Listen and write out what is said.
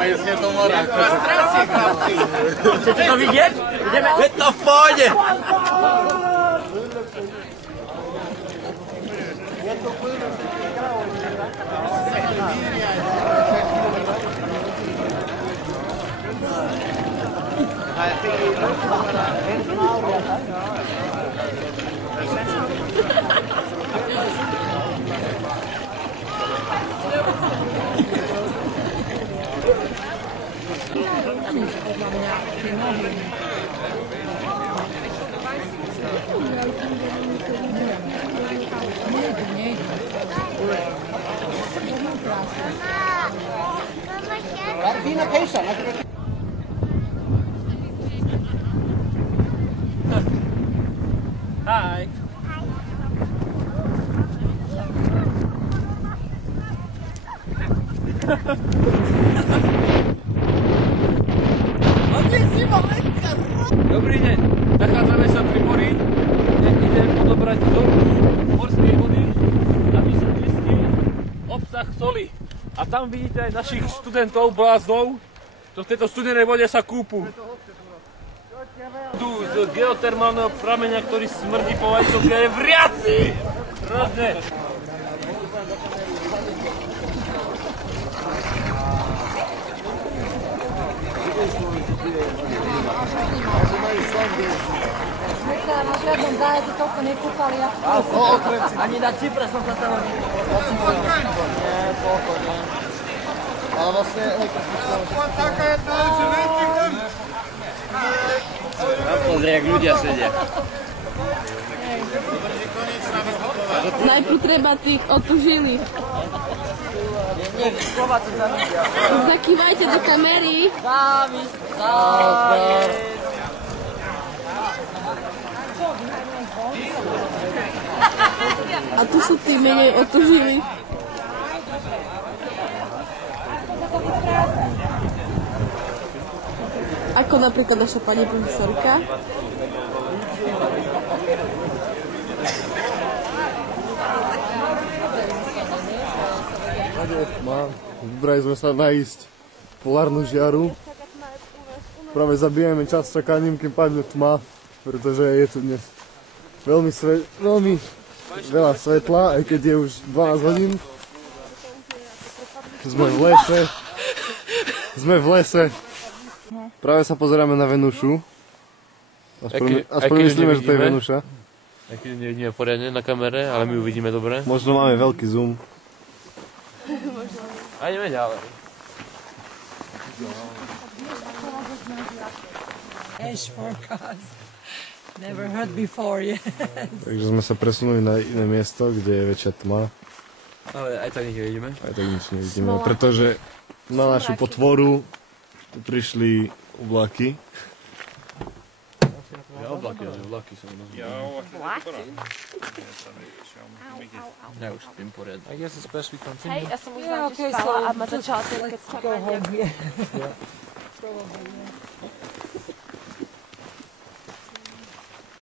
Majestne to mora. Chcete to vidieť? Ideme? Je to v pohode. Hi. Dobrý deň, nachádzame sa pri mori, kde idem odobrať vzorku morskej vody, aby sa zistil obsah soli. A tam vidíte aj našich študentov, bláznov, čo v tejto studenej vode sa kúpu. Tu z geotermálneho prameňa, ktorý smrdí po vajcoke, je vriaci! Hrozne! My sa na žiadnom zájazde toľko nekúpali. Ani na Cypre som sa tam ani... Nie, toľko nie. Ale vlastne... Pozri, jak ľudia sedia. Najprv treba tých otužili. Zakývajte do kamery. A tu sú tí menej otužili. Ako napríklad naša pani profesorka. Vybrali sme sa nájsť polárnu žiaru. Práve zabijeme čas čakaním, kým padne tma, pretože je tu dnes veľmi veľa svetla, aj keď je už 12 hodín. Sme v lese. Práve sa pozeráme na Venušu. Aspoň myslíme, že to je Venuša. Aj keď nevidíme poriadne na kamere, ale my ju vidíme dobre. Možno máme veľký zoom. A ideme ďalej. Ash forecast. Never heard before, yes. Takže sme sa presunuli na iné miesto, kde je väčšia tma. Ale aj tak nič nevidíme. Aj tak nič nevidíme, pretože na našu potvoru prišli oblaky. Ja oblaky som nazval. Ja už spím poriadne. I guess especially continue. Hej, ja som už vám spala a ma začala keď spala.